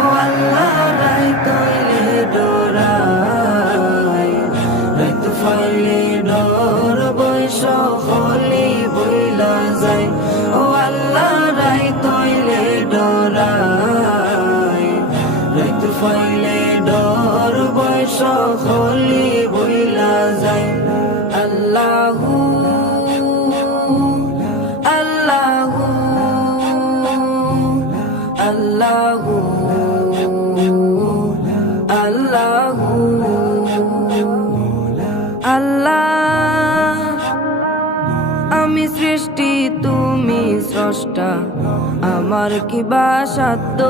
ও আল্লাহ রাইত হইলে ডরাই, রাইত ফাইলে ডর বৈশ হলি বইলা যায়। ও আল্লাহ রাইত হইলে ডরাই, রাইত ফাইলে ডর বৈশ হলি বইলা যায়। আল্লাহু আল্লাহু আল্লাহু আল্লাহু আল্লাহ, আমি সৃষ্টি তুমি স্রষ্টা, আমার কি বা সাধ্য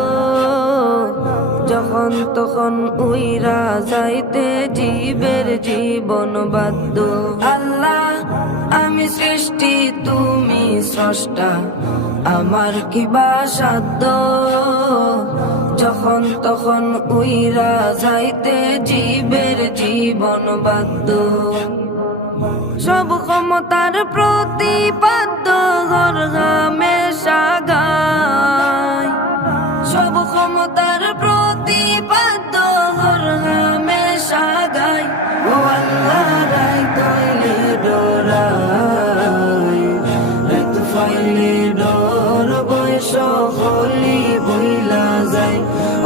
যখন তখন উইরা যাইতে জীবের জীবন বাধ্য। আল্লাহ, আমি সৃষ্টি তুমি স্রষ্টা, আমার কি বা সাধ্য যখন তখন উইরা যাইতে জীবের জীবন বাধ্য। সব ক্ষমতার প্রতিপাদ্য ঘর হামেশা গায়, সব ক্ষমতার প্রতিপাদ্য ঘর হামেশা গায়। ও আল্লাহ রাইত হইলে ডরাই, রাইত ফাইলে ডর বৈশ হলি বইলা যায়।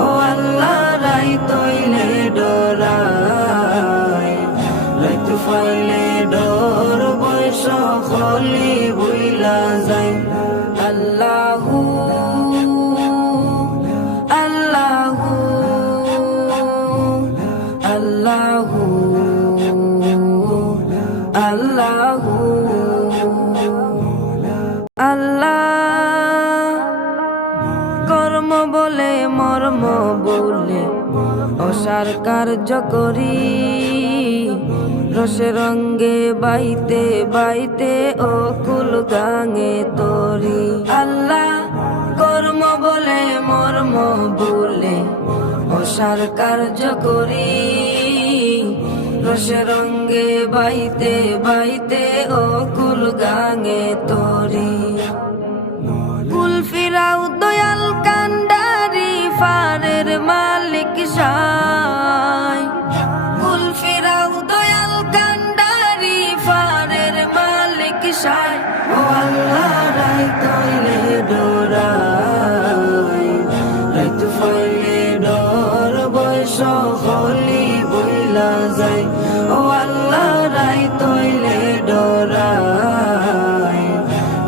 ও আল্লাহ রাইত হইলে ডরাই, রাইত ফাইলে ডর বৈশ হলি বইলা যায়। আল্লাহু আল্লাহু আল্লাহু আল্লাহু আল্লাহ, কর্ম বলে মর্ম বলে অসার কার্য করি, রসে রঙ্গে বাইতে বাইতে অকুল গাঙে তরি। আল্লাহ, কর্ম বলে মর্ম বলে অসার কার্য করি, রসে রঙ্গে বাইতে বাইতে অকুল গাঙে তরি। কুল ফিরাও দয়াল কান্ডারি ফারের মালিক সাই, কুল ফিরাও দয়াল কান্ডারি ফারের মালিক সাই। ও আল্লাহ রাইত হইলে ডরাই, রাইত ফাইলে ডর বৈশ হলি বইলা যায়। ও আল্লাহ রাইত হইলে ডরাই,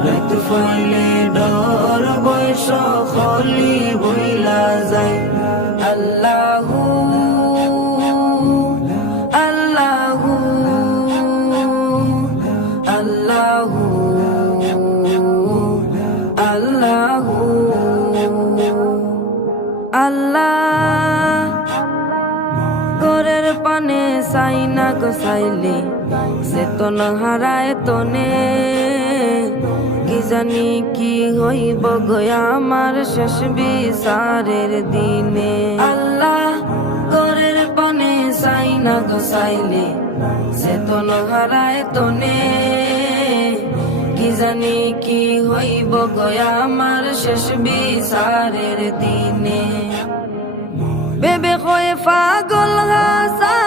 রাইত ফাইলে ডর বৈশ হলি বইলা যায়। আল্লাহু আল্লাহু আল্লাহু আল্লাহু আল্লাহ, ঘরের পানে চাই না গো চাইলে চেতন হারায় তনে, কি জানি কি হইব গয়া আমার শেষ বিচারের দিনে। আল্লাহ, ঘরের পানে চাই না গো চাইলে চেতন হারায় তনে, কি জানি কি হইব গয়া আমার শেষ বিচারের দিনে। বেবে হয়ে পাগল হাসা